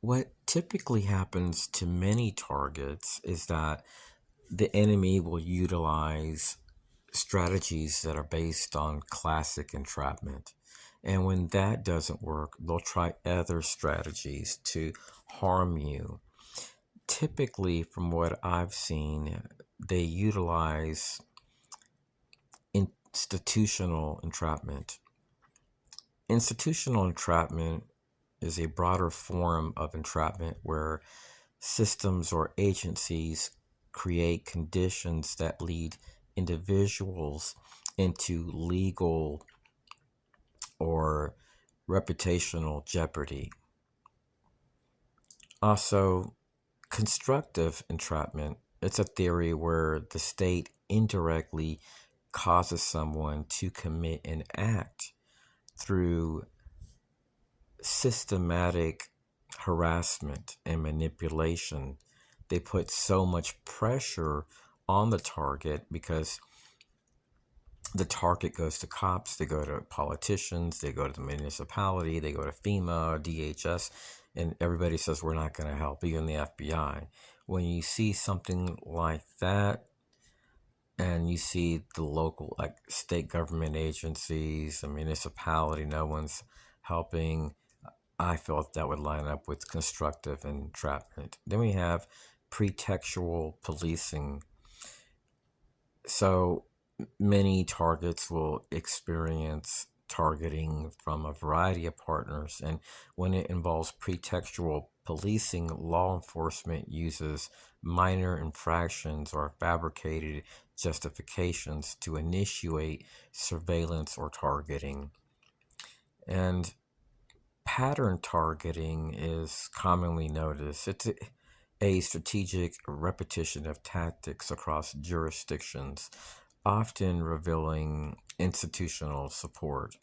What typically happens to many targets is that the enemy will utilize strategies that are based on classic entrapment. And when that doesn't work, they'll try other strategies to harm you. Typically, from what I've seen, they utilize institutional entrapment. Institutional entrapment is a broader form of entrapment where systems or agencies create conditions that lead individuals into legal or reputational jeopardy. Also, constructive entrapment. It's a theory where the state indirectly causes someone to commit an act through systematic harassment and manipulation. They put so much pressure on the target because the target goes to cops, they go to politicians, they go to the municipality, they go to FEMA, DHS, and everybody says we're not going to help, even the FBI. When you see something like that, and you see the local, like state government agencies, a municipality, no one's helping, I felt that would line up with constructive entrapment. Then we have pretextual policing. So many targets will experience targeting from a variety of partners, and when it involves pretextual policing, law enforcement uses minor infractions or fabricated justifications to initiate surveillance or targeting. And pattern targeting is commonly noticed. It's a strategic repetition of tactics across jurisdictions, often revealing institutional support.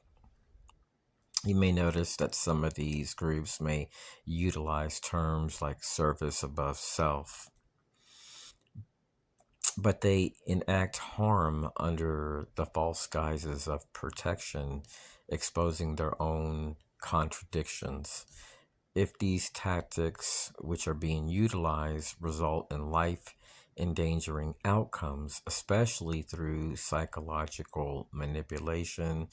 You may notice that some of these groups may utilize terms like service above self, but they enact harm under the false guises of protection, exposing their own contradictions. If these tactics, which are being utilized, result in life endangering outcomes, especially through psychological manipulation,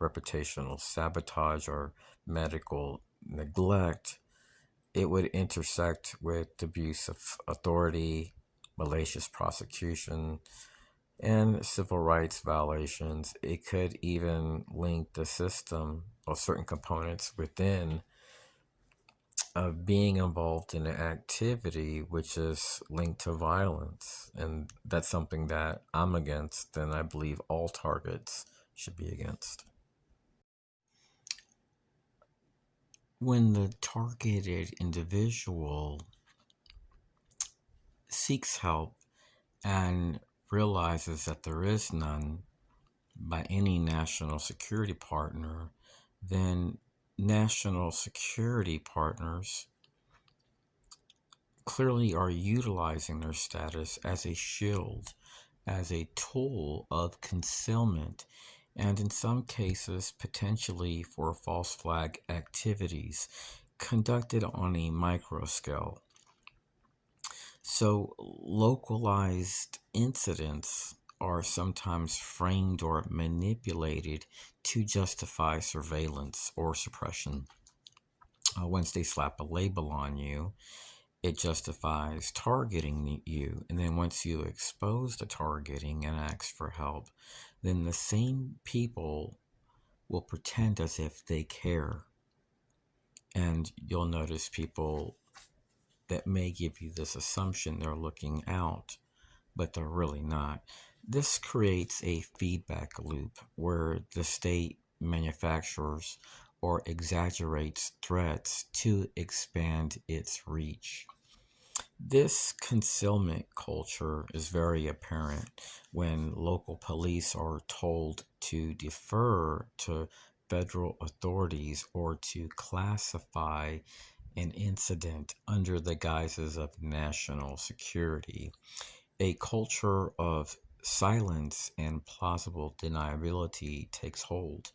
reputational sabotage, or medical neglect, it would intersect with abuse of authority, malicious prosecution, and civil rights violations. It could even link the system or certain components within of being involved in an activity which is linked to violence. And that's something that I'm against, and I believe all targets should be against. When the targeted individual seeks help and realizes that there is none by any national security partner, then national security partners clearly are utilizing their status as a shield, as a tool of concealment, and in some cases, potentially for false flag activities conducted on a micro scale. So, localized incidents are sometimes framed or manipulated to justify surveillance or suppression. Once they slap a label on you, it justifies targeting you. And then once you expose the targeting and ask for help, then the same people will pretend as if they care. And you'll notice people that may give you this assumption they're looking out, but they're really not. This creates a feedback loop where the state manufactures or exaggerates threats to expand its reach. This concealment culture is very apparent when local police are told to defer to federal authorities or to classify an incident under the guises of national security. A culture of silence and plausible deniability takes hold.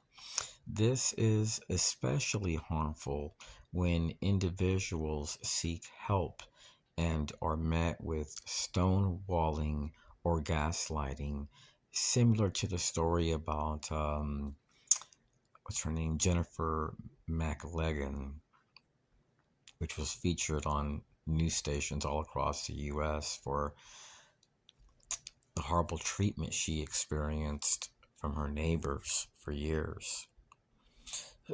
This is especially harmful when individuals seek help and are met with stonewalling or gaslighting, similar to the story about what's her name, Jennifer McLegan, which was featured on news stations all across the U.S. for the horrible treatment she experienced from her neighbors for years.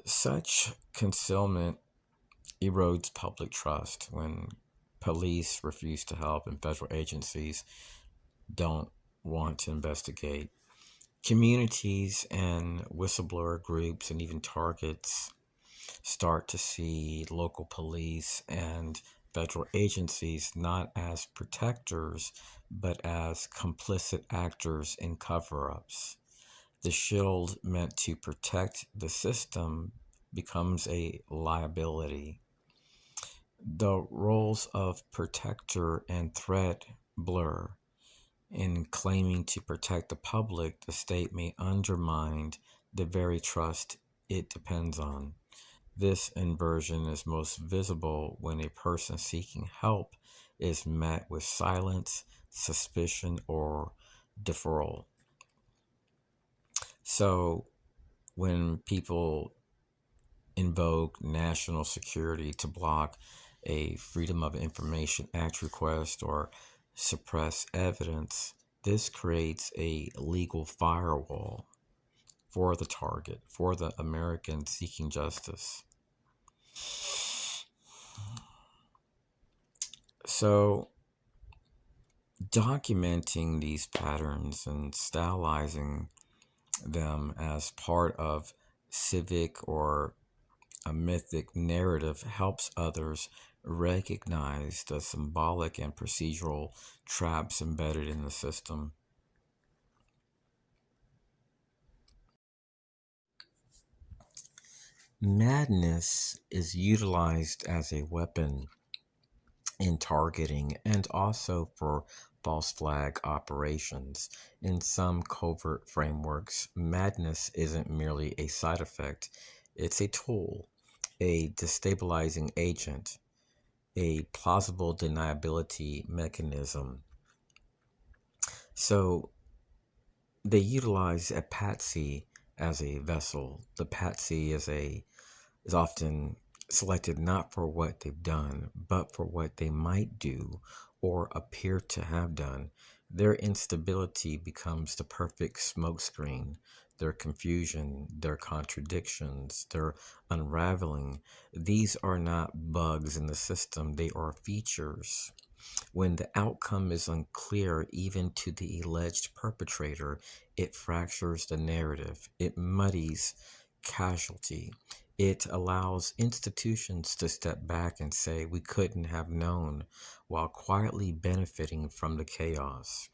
Such concealment erodes public trust when police refuse to help and federal agencies don't want to investigate. Communities and whistleblower groups and even targets start to see local police and federal agencies not as protectors, but as complicit actors in cover ups. The shield meant to protect the system becomes a liability. The roles of protector and threat blur. In claiming to protect the public, the state may undermine the very trust it depends on. This inversion is most visible when a person seeking help is met with silence, suspicion, or deferral. So, when people invoke national security to block a Freedom of Information Act request or suppress evidence, this creates a legal firewall for the target, for the American seeking justice. So, documenting these patterns and stylizing them as part of civic or a mythic narrative helps others recognize the symbolic and procedural traps embedded in the system. Madness is utilized as a weapon in targeting and also for false flag operations. In some covert frameworks, madness isn't merely a side effect, it's a tool, a destabilizing agent, a plausible deniability mechanism. So they utilize a patsy as a vessel. The patsy is often selected not for what they've done, but for what they might do or appear to have done. Their instability becomes the perfect smokescreen. Their confusion, their contradictions, their unraveling, these are not bugs in the system, they are features. When the outcome is unclear even to the alleged perpetrator, it fractures the narrative, it muddies casualty. It allows institutions to step back and say, we couldn't have known, while quietly benefiting from the chaos.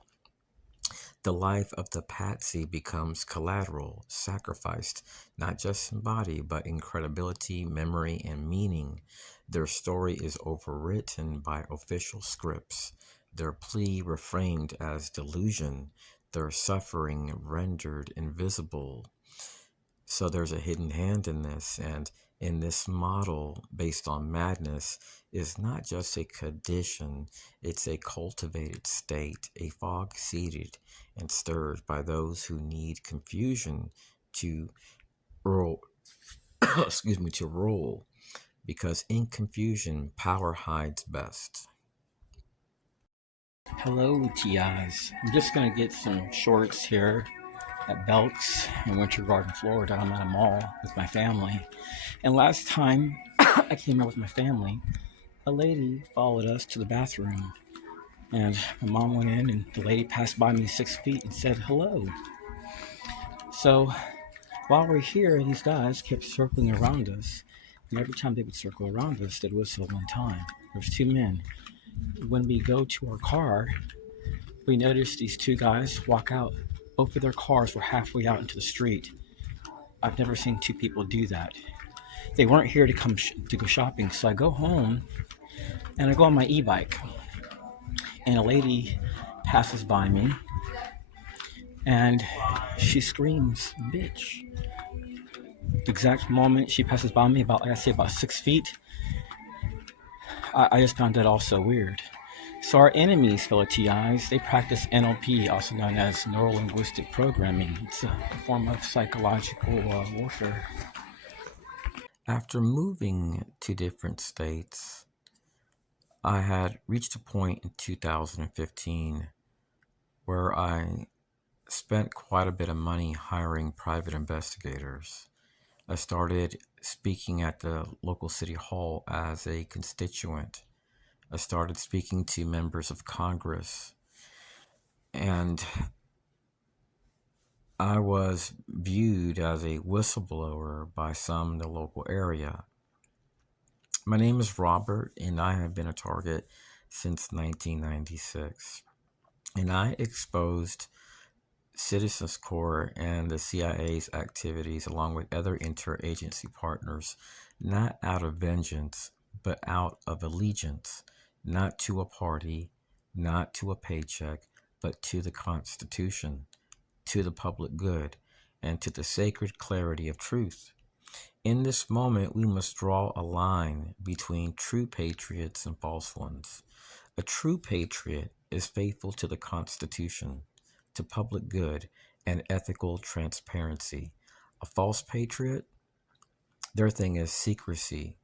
The life of the patsy becomes collateral, sacrificed, not just in body, but in credibility, memory, and meaning. Their story is overwritten by official scripts, their plea reframed as delusion, their suffering rendered invisible. So there's a hidden hand in this, and in this model based on madness is not just a condition, it's a cultivated state, a fog seeded and stirred by those who need confusion to roll, to rule, because in confusion, power hides best. Hello, TIs. I'm just going to get some shorts here at Belk's in Winter Garden, Florida. I'm at a mall with my family. And last time I came out with my family, a lady followed us to the bathroom. And my mom went in, and the lady passed by me 6 feet and said hello. So while we're here, these guys kept circling around us. And every time they would circle around us, they'd whistle one time. There's two men. When we go to our car, we noticed these two guys walk out. Both of their cars were halfway out into the street. I've never seen two people do that. They weren't here to to go shopping, so I go home and I go on my e-bike, and a lady passes by me and she screams, "Bitch!" The exact moment she passes by me, about, like I say, about 6 feet, I just found that also weird. So our enemies, fellow TIs, they practice NLP, also known as neuro-linguistic programming. It's a form of psychological warfare. After moving to different states, I had reached a point in 2015 where I spent quite a bit of money hiring private investigators. I started speaking at the local city hall as a constituent. I started speaking to members of Congress, and I was viewed as a whistleblower by some in the local area. My name is Robert, and I have been a target since 1996. And I exposed Citizens Corps and the CIA's activities, along with other interagency partners, not out of vengeance, but out of allegiance, not to a party, not to a paycheck, but to the Constitution, to the public good, and to the sacred clarity of truth. In this moment, we must draw a line between true patriots and false ones. A true patriot is faithful to the Constitution, to public good, and ethical transparency. A false patriot, their thing is secrecy,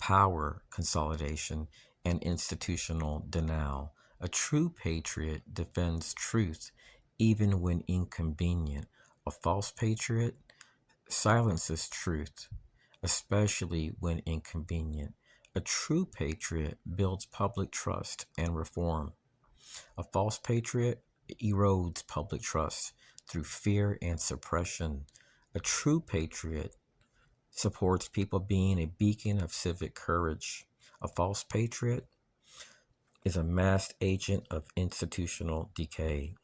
power consolidation, and institutional denial. A true patriot defends truth even when inconvenient. A false patriot silences truth, especially when inconvenient. A true patriot builds public trust and reform. A false patriot erodes public trust through fear and suppression. A true patriot supports people being a beacon of civic courage. A false patriot is a masked agent of institutional decay.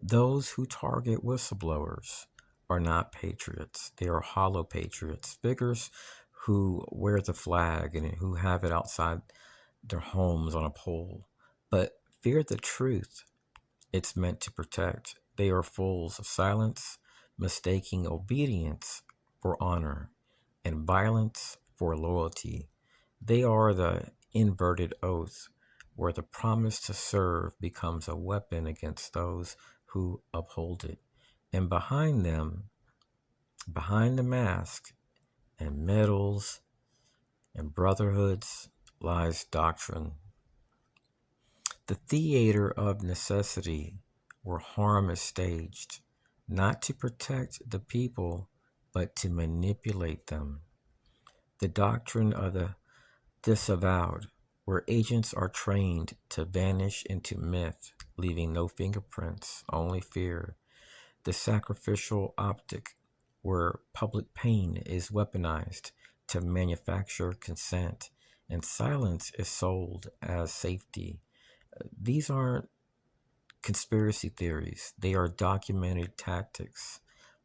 Those who target whistleblowers are not patriots. They are hollow patriots, figures who wear the flag and who have it outside their homes on a pole, but fear the truth it's meant to protect. They are fools of silence, mistaking obedience for honor and violence for loyalty. They are the inverted oath, where the promise to serve becomes a weapon against those who uphold it. And behind them, behind the mask and medals and brotherhoods, lies doctrine. The theater of necessity, where harm is staged, not to protect the people, but to manipulate them. The doctrine of the disavowed, where agents are trained to vanish into myth, leaving no fingerprints, only fear. The sacrificial optic, where public pain is weaponized to manufacture consent, and silence is sold as safety. These aren't conspiracy theories, they are documented tactics,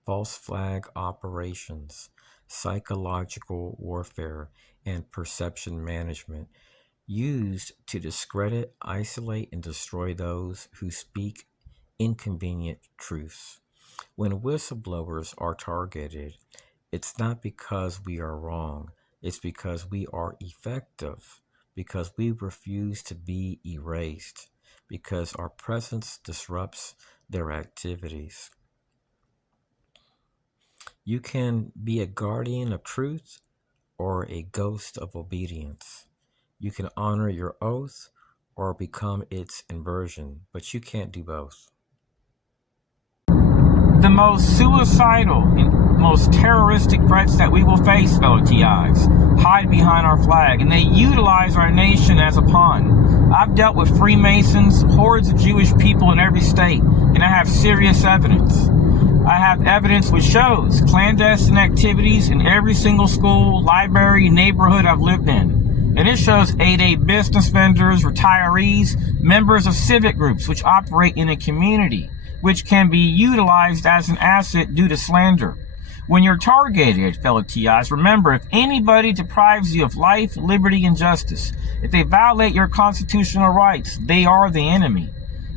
false flag operations, psychological warfare, and perception management used to discredit, isolate, and destroy those who speak inconvenient truths. When whistleblowers are targeted, it's not because we are wrong, it's because we are effective, because we refuse to be erased, because our presence disrupts their activities. You can be a guardian of truth or a ghost of obedience. You can honor your oath or become its inversion, but you can't do both. The most suicidal and most terroristic threats that we will face, fellow TIs, hide behind our flag, and they utilize our nation as a pawn. I've dealt with Freemasons, hordes of Jewish people in every state, and I have serious evidence. I have evidence which shows clandestine activities in every single school, library, neighborhood I've lived in. And it shows 8A business vendors, retirees, members of civic groups which operate in a community, which can be utilized as an asset due to slander. When you're targeted, fellow TIs, remember, if anybody deprives you of life, liberty, and justice, if they violate your constitutional rights, they are the enemy.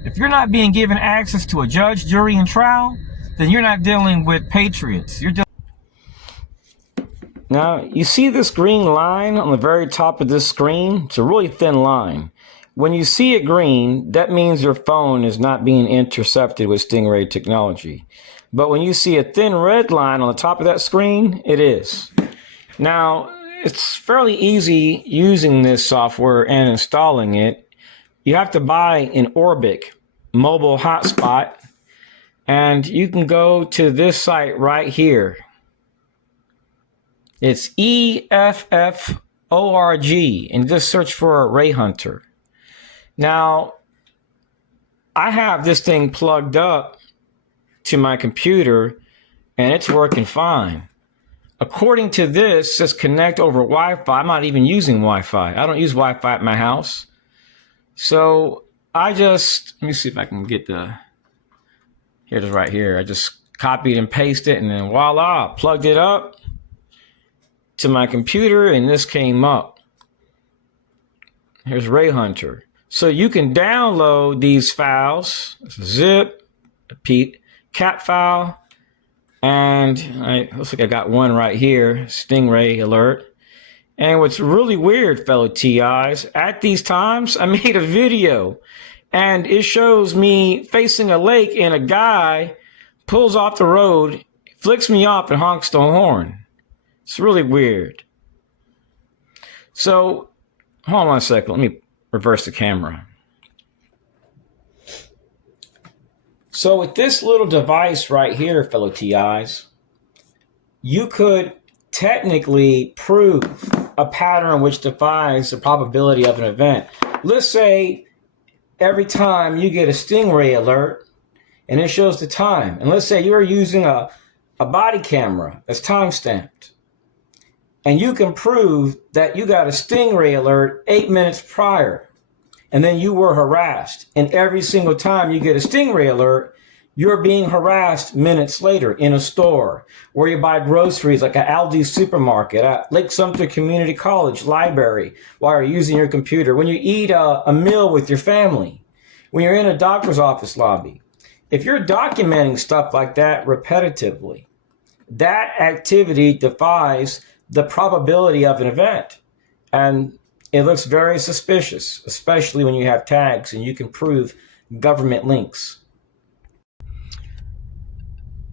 If you're not being given access to a judge, jury, and trial, then you're not dealing with patriots. You're dealing Now, you see this green line on the very top of this screen? It's a really thin line. When you see it green, that means your phone is not being intercepted with Stingray technology. But when you see a thin red line on the top of that screen, it is. Now, it's fairly easy using this software and installing it. You have to buy an Orbic mobile hotspot, and you can go to this site right here. It's EFF.org, and just search for Ray Hunter. Now, I have this thing plugged up to my computer, and it's working fine. According to this, it says connect over Wi-Fi. I'm not even using Wi-Fi. I don't use Wi-Fi at my house. So let me see if I can get here it is right here. I just copied and pasted it, and then voila, plugged it up to my computer, and this came up. Here's Ray Hunter. So you can download these files, zip, cat file, and looks like I got one right here, Stingray alert. And what's really weird, fellow TIs, at these times, I made a video, and it shows me facing a lake, and a guy pulls off the road, flicks me off, and honks the horn. It's really weird. So, hold on a second. Let me reverse the camera. So with this little device right here, fellow TIs, you could technically prove a pattern which defies the probability of an event. Let's say every time you get a Stingray alert and it shows the time, and let's say you're using a body camera that's time-stamped, and you can prove that you got a Stingray alert 8 minutes prior, and then you were harassed. And every single time you get a Stingray alert, you're being harassed minutes later in a store, where you buy groceries like an Aldi supermarket, at Lake Sumter Community College library, while you're using your computer, when you eat a meal with your family, when you're in a doctor's office lobby. If you're documenting stuff like that repetitively, that activity defies the probability of an event. And it looks very suspicious, especially when you have tags and you can prove government links.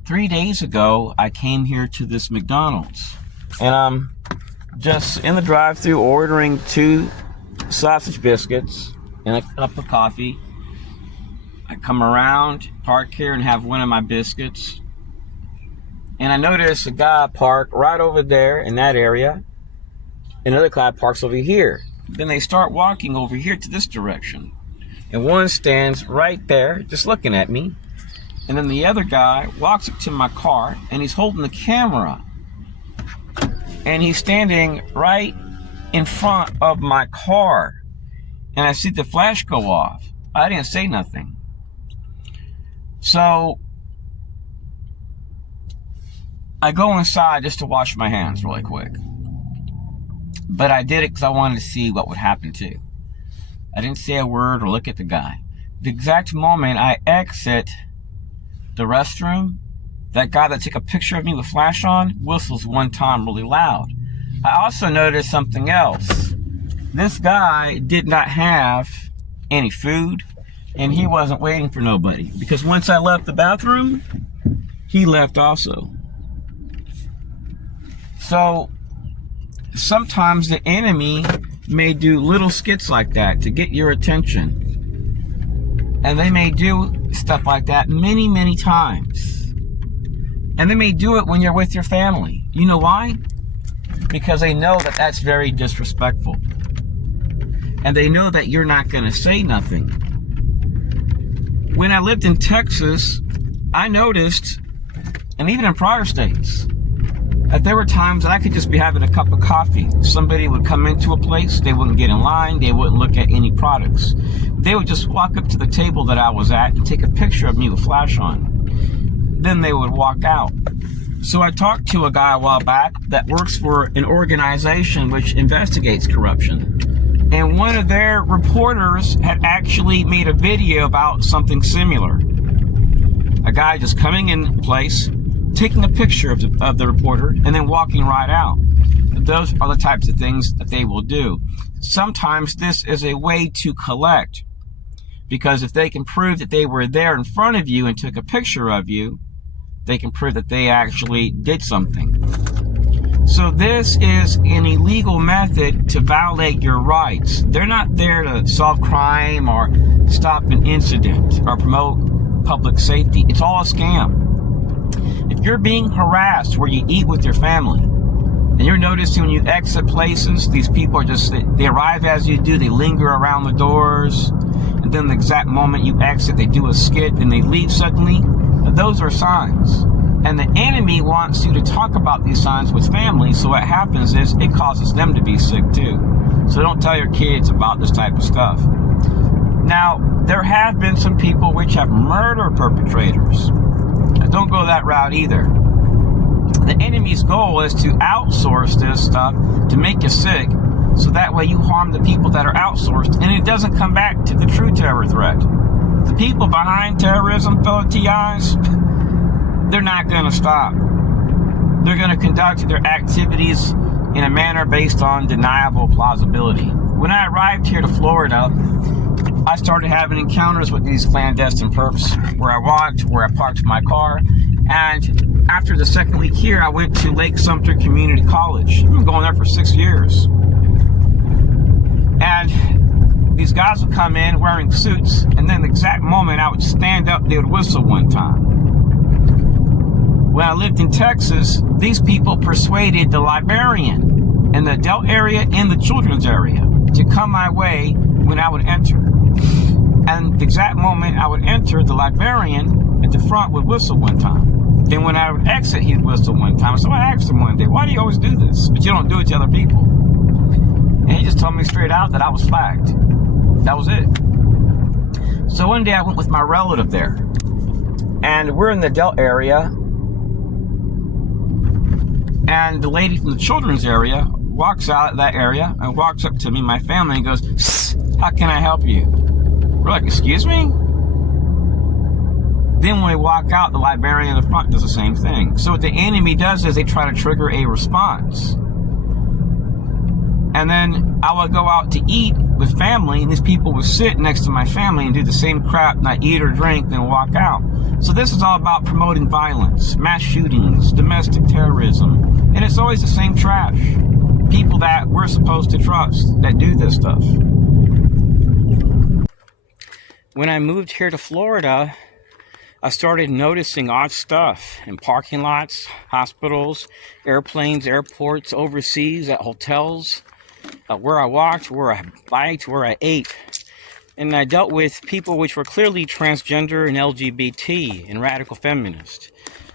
3 days ago, I came here to this McDonald's, and I'm just in the drive-thru ordering 2 sausage biscuits and a cup of coffee. I come around, park here, and have one of my biscuits. And I notice a guy parked right over there in that area. Another guy parks over here. Then they start walking over here to this direction. And one stands right there, just looking at me. And then the other guy walks up to my car, and he's holding the camera. And he's standing right in front of my car. And I see the flash go off. I didn't say nothing. So I go inside just to wash my hands really quick. But I did it because I wanted to see what would happen too. I didn't say a word or look at the guy. The exact moment I exit the restroom, that guy that took a picture of me with flash on whistles one time really loud. I also noticed something else. This guy did not have any food, and he wasn't waiting for nobody, because once I left the bathroom, he left also. So sometimes the enemy may do little skits like that to get your attention. And they may do stuff like that many, many times. And they may do it when you're with your family. You know why? Because they know that that's very disrespectful. And they know that you're not going to say nothing. When I lived in Texas, I noticed, and even in prior states, that there were times that I could just be having a cup of coffee. Somebody would come into a place, they wouldn't get in line, they wouldn't look at any products. They would just walk up to the table that I was at and take a picture of me with flash on. Then they would walk out. So I talked to a guy a while back that works for an organization which investigates corruption. And one of their reporters had actually made a video about something similar. A guy just coming in place, taking a picture of the reporter, and then walking right out. Those are the types of things that they will do. Sometimes this is a way to collect, because if they can prove that they were there in front of you and took a picture of you, they can prove that they actually did something. So this is an illegal method to violate your rights. They're not there to solve crime or stop an incident or promote public safety. It's all a scam. If you're being harassed where you eat with your family, and you're noticing when you exit places, these people are just, they arrive as you do, they linger around the doors, and then the exact moment you exit, they do a skit, and they leave suddenly. Those are signs. And the enemy wants you to talk about these signs with family, so what happens is it causes them to be sick too. So don't tell your kids about this type of stuff. Now, there have been some people which have murdered perpetrators. Don't go that route either. The enemy's goal is to outsource this stuff to make you sick, so that way you harm the people that are outsourced, and it doesn't come back to the true terror threat. The people behind terrorism, fellow TIs, they're not going to stop. They're going to conduct their activities in a manner based on deniable plausibility. When I arrived here to Florida, I started having encounters with these clandestine perps where I walked, where I parked my car, and after the second week here, I went to Lake Sumter Community College. I've been going there for 6 years. And these guys would come in wearing suits, and then the exact moment I would stand up, they would whistle one time. When I lived in Texas, these people persuaded the librarian in the adult area and the children's area to come my way when I would enter. And the exact moment I would enter, the librarian at the front would whistle one time. Then when I would exit, he'd whistle one time. So I asked him one day, why do you always do this? But you don't do it to other people. And he just told me straight out that I was flagged. That was it. So one day I went with my relative there. And we're in the adult area. And the lady from the children's area walks out of that area and walks up to me, my family, and goes, how can I help you? We're like, excuse me? Then when we walk out, the librarian in the front does the same thing. So what the enemy does is they try to trigger a response. And then I would go out to eat with family, and these people would sit next to my family and do the same crap, not eat or drink, then walk out. So this is all about promoting violence, mass shootings, domestic terrorism, and it's always the same trash. People that we're supposed to trust that do this stuff. When I moved here to Florida, I started noticing odd stuff in parking lots, hospitals, airplanes, airports, overseas, at hotels, where I walked, where I biked, where I ate. And I dealt with people which were clearly transgender and LGBT and radical feminist.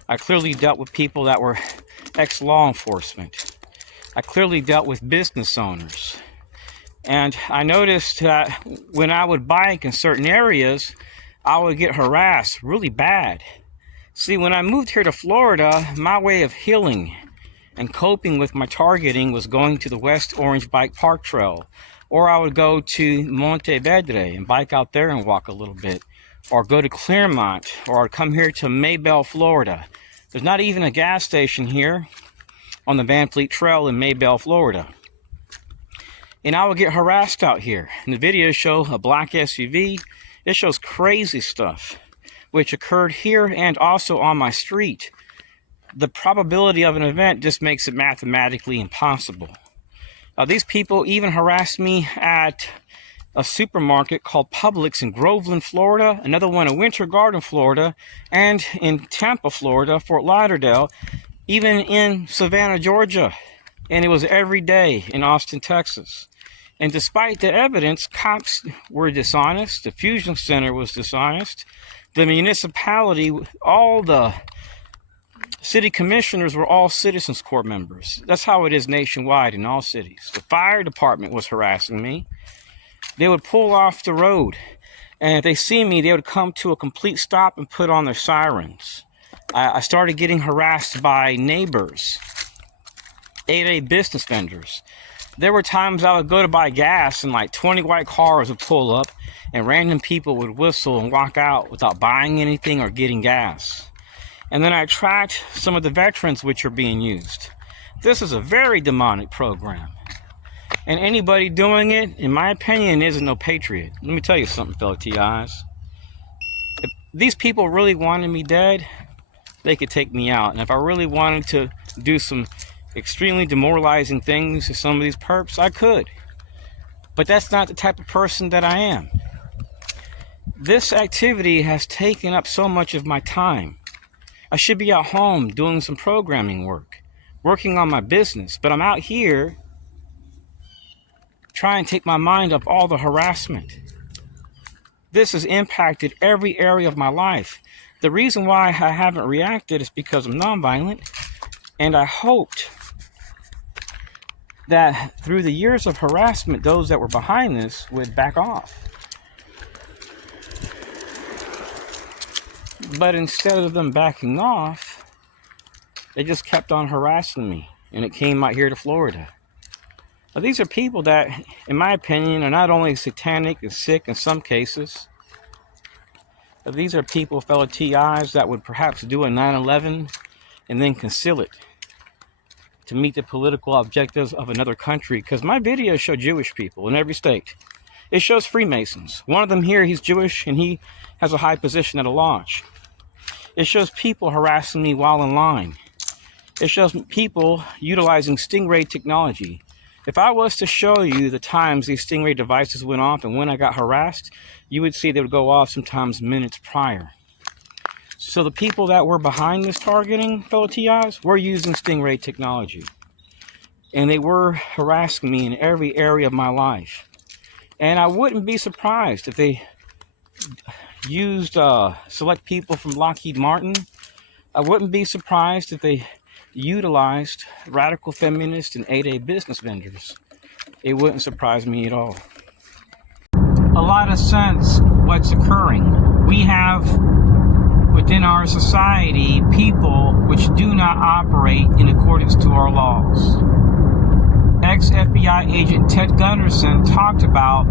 I clearly dealt with people that were ex-law enforcement. I clearly dealt with business owners. And I noticed that when I would bike in certain areas, I would get harassed really bad. See, when I moved here to Florida, my way of healing and coping with my targeting was going to the West Orange Bike Park Trail, or I would go to Monte Vedre and bike out there and walk a little bit, or go to Claremont, or I'd come here to Maybell, Florida. There's not even a gas station here on the Van Fleet Trail in Maybell, Florida. And I would get harassed out here. And the videos show a black SUV. It shows crazy stuff, which occurred here and also on my street. The probability of an event just makes it mathematically impossible. These people even harassed me at a supermarket called Publix in Groveland, Florida, another one in Winter Garden, Florida, and in Tampa, Florida, Fort Lauderdale, even in Savannah, Georgia. And it was every day in Austin, Texas. And despite the evidence, cops were dishonest, the Fusion Center was dishonest, the municipality, all the city commissioners were all Citizens Corps members. That's how it is nationwide in all cities. The fire department was harassing me. They would pull off the road, and if they see me, they would come to a complete stop and put on their sirens. I started getting harassed by neighbors, 8A business vendors. There were times I would go to buy gas and like 20 white cars would pull up and random people would whistle and walk out without buying anything or getting gas. And then I tracked some of the veterans which are being used. This is a very demonic program. And anybody doing it, in my opinion, isn't no patriot. Let me tell you something, fellow TIs. If these people really wanted me dead, they could take me out. And if I really wanted to do some extremely demoralizing things to some of these perps, I could. But that's not the type of person that I am. This activity has taken up so much of my time. I should be at home doing some programming work, working on my business, but I'm out here trying to take my mind off all the harassment. This has impacted every area of my life. The reason why I haven't reacted is because I'm nonviolent, and I hoped that through the years of harassment, those that were behind this would back off. But instead of them backing off, they just kept on harassing me, and it came out here to Florida. Now, these are people that, in my opinion, are not only satanic and sick in some cases, but these are people, fellow TIs, that would perhaps do a 9/11 and then conceal it to meet the political objectives of another country. Because my videos show Jewish people in every state. It shows Freemasons. One of them here, he's Jewish, and he has a high position at a lodge. It shows people harassing me while in line. It shows people utilizing Stingray technology. If I was to show you the times these Stingray devices went off and when I got harassed, you would see they would go off sometimes minutes prior. So the people that were behind this targeting, fellow TIs, were using Stingray technology. And they were harassing me in every area of my life. And I wouldn't be surprised if they used select people from Lockheed Martin. I wouldn't be surprised if they utilized radical feminists and 8A business vendors. It wouldn't surprise me at all. A lot of sense what's occurring. We have within our society people which do not operate in accordance to our laws. Ex-FBI agent Ted Gunderson talked about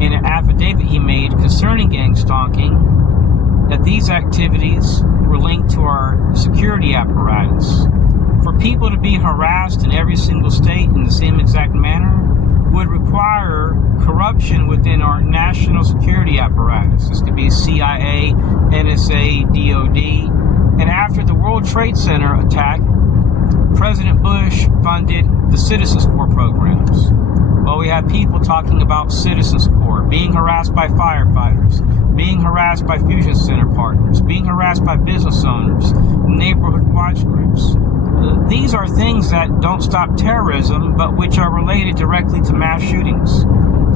in an affidavit he made concerning gang stalking that these activities were linked to our security apparatus. For people to be harassed in every single state in the same exact manner would require corruption within our national security apparatus. This could be CIA, NSA, DOD. And after the World Trade Center attack, President Bush funded the Citizens Corps programs. Well, we have people talking about Citizens Corps, being harassed by firefighters, being harassed by fusion center partners, being harassed by business owners, neighborhood watch groups. These are things that don't stop terrorism, but which are related directly to mass shootings.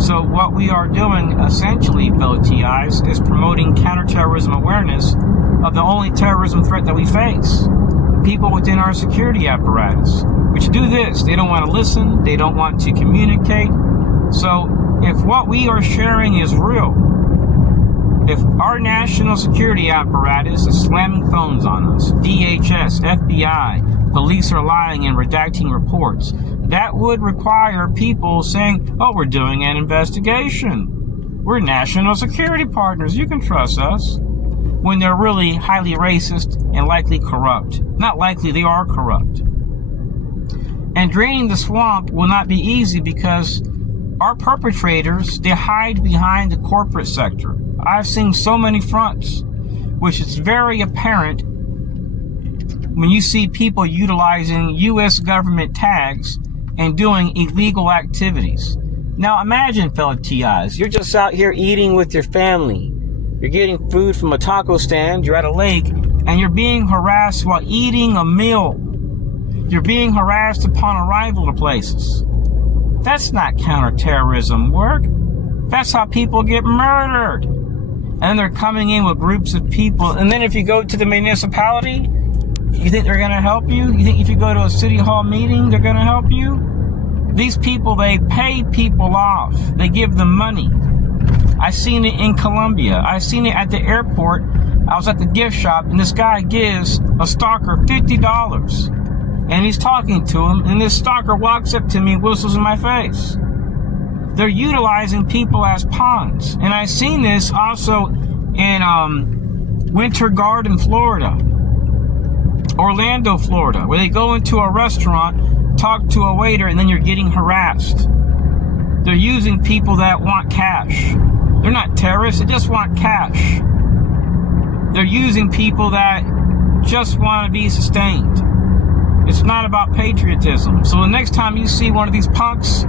So what we are doing, essentially, fellow TIs, is promoting counterterrorism awareness of the only terrorism threat that we face. People within our security apparatus, which do this. They don't want to listen. They don't want to communicate. So if what we are sharing is real, if our national security apparatus is slamming phones on us, DHS, FBI, police are lying and redacting reports, that would require people saying, oh, we're doing an investigation. We're national security partners. You can trust us. When they're really highly racist and likely corrupt. Not likely, they are corrupt. And draining the swamp will not be easy because our perpetrators, they hide behind the corporate sector. I've seen so many fronts, which is very apparent when you see people utilizing U.S. government tags and doing illegal activities. Now imagine, fellow TIs, you're just out here eating with your family. You're getting food from a taco stand, you're at a lake, and you're being harassed while eating a meal. You're being harassed upon arrival to places. That's not counterterrorism work. That's how people get murdered. And they're coming in with groups of people. And then if you go to the municipality, you think they're going to help you? You think if you go to a city hall meeting, they're going to help you? These people, they pay people off. They give them money. I seen it in Colombia. I seen it at the airport. I was at the gift shop, and this guy gives a stalker $50. And he's talking to him, and this stalker walks up to me and whistles in my face. They're utilizing people as pawns. And I seen this also in Winter Garden, Florida. Orlando, Florida, where they go into a restaurant talk to a waiter and then you're getting harassed. They're using people that want cash. They're not terrorists, they just want cash. They're using people that just want to be sustained. It's not about patriotism. So the next time you see one of these punks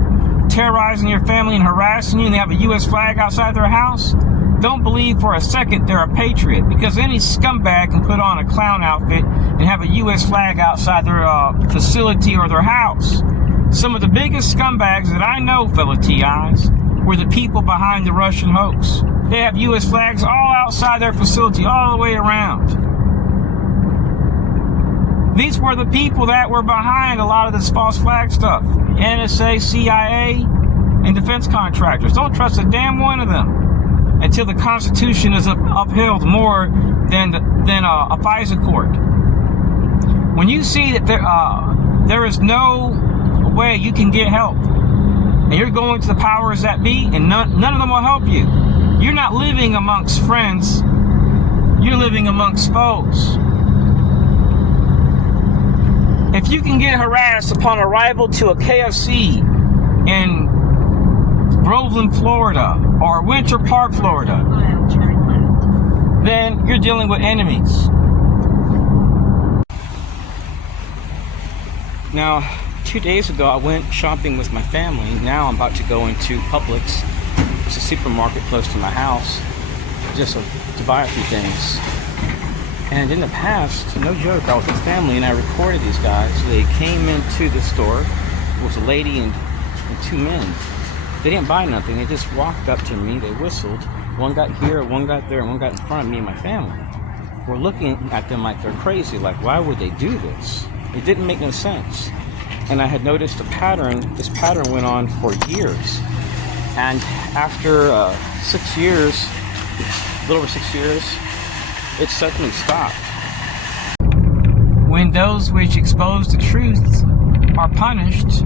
terrorizing your family and harassing you and they have a U.S. flag outside their house, don't believe for a second they're a patriot, because any scumbag can put on a clown outfit and have a U.S. flag outside their facility or their house. Some of the biggest scumbags that I know, fellow TIs, were the people behind the Russian hoax. They have U.S. flags all outside their facility, all the way around. These were the people that were behind a lot of this false flag stuff. NSA, CIA, and defense contractors. Don't trust a damn one of them until the Constitution is upheld more than a FISA court. When you see that there is no way you can get help, and you're going to the powers that be, and none of them will help you, you're not living amongst friends, you're living amongst foes. If you can get harassed upon arrival to a KFC in Groveland, Florida, or Winter Park, Florida, then you're dealing with enemies. Now, 2 days ago, I went shopping with my family. Now I'm about to go into Publix. It's a supermarket close to my house, just to buy a few things. And in the past, no joke, I was with family and I recorded these guys. They came into the store. It was a lady and two men. They didn't buy nothing. They just walked up to me. They whistled. One got here, one got there, and one got in front of me and my family. We're looking at them like they're crazy. Like, why would they do this? It didn't make no sense. And I had noticed a pattern. This pattern went on for years. And after 6 years, a little over 6 years, it suddenly stopped. When those which expose the truth are punished,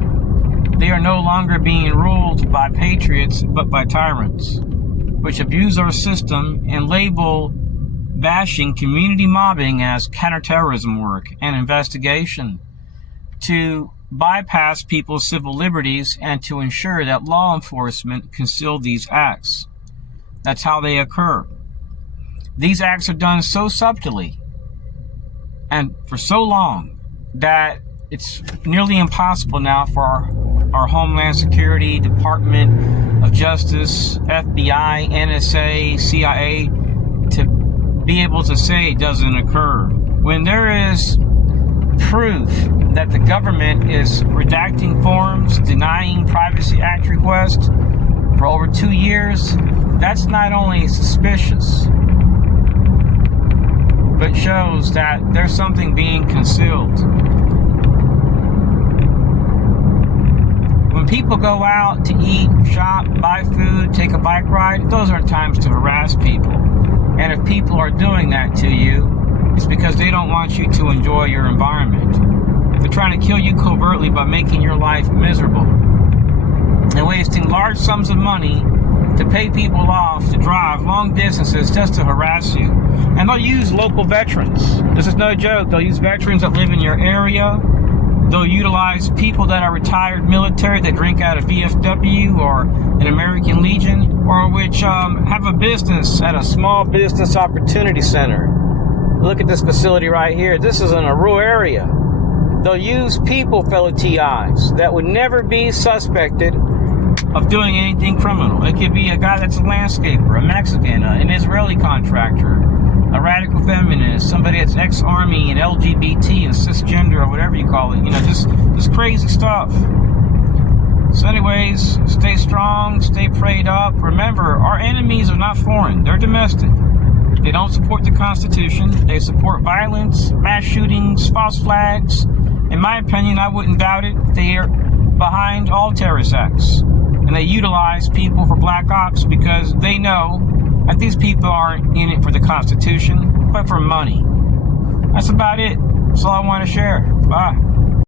they are no longer being ruled by patriots, but by tyrants, which abuse our system and label bashing community mobbing as counterterrorism work and investigation to bypass people's civil liberties and to ensure that law enforcement conceal these acts. That's how they occur. These acts are done so subtly and for so long that it's nearly impossible now for our Homeland Security, Department of Justice, FBI, NSA, CIA to be able to say it doesn't occur. When there is proof that the government is redacting forms, denying Privacy Act requests for over 2 years, that's not only suspicious, but shows that there's something being concealed. When people go out to eat, shop, buy food, take a bike ride, those aren't times to harass people. And if people are doing that to you, it's because they don't want you to enjoy your environment. They're trying to kill you covertly by making your life miserable and wasting large sums of money to pay people off to drive long distances just to harass you. And they'll use local veterans. This is no joke. They'll use veterans that live in your area. They'll utilize people that are retired military that drink out of VFW or an American Legion, or which have a business at a small business opportunity center. Look at this facility right here. This is in a rural area. They'll use people, fellow TIs, that would never be suspected of doing anything criminal. It could be a guy that's a landscaper, a Mexican, an Israeli contractor, a radical feminist, somebody that's ex-army and LGBT and cisgender or whatever you call it. You know, just crazy stuff. So anyways, stay strong, stay prayed up. Remember, our enemies are not foreign, they're domestic. They don't support the Constitution. They support violence, mass shootings, false flags. In my opinion, I wouldn't doubt it. They are behind all terrorist acts. And they utilize people for black ops because they know that these people aren't in it for the Constitution, but for money. That's about it. That's all I want to share. Bye.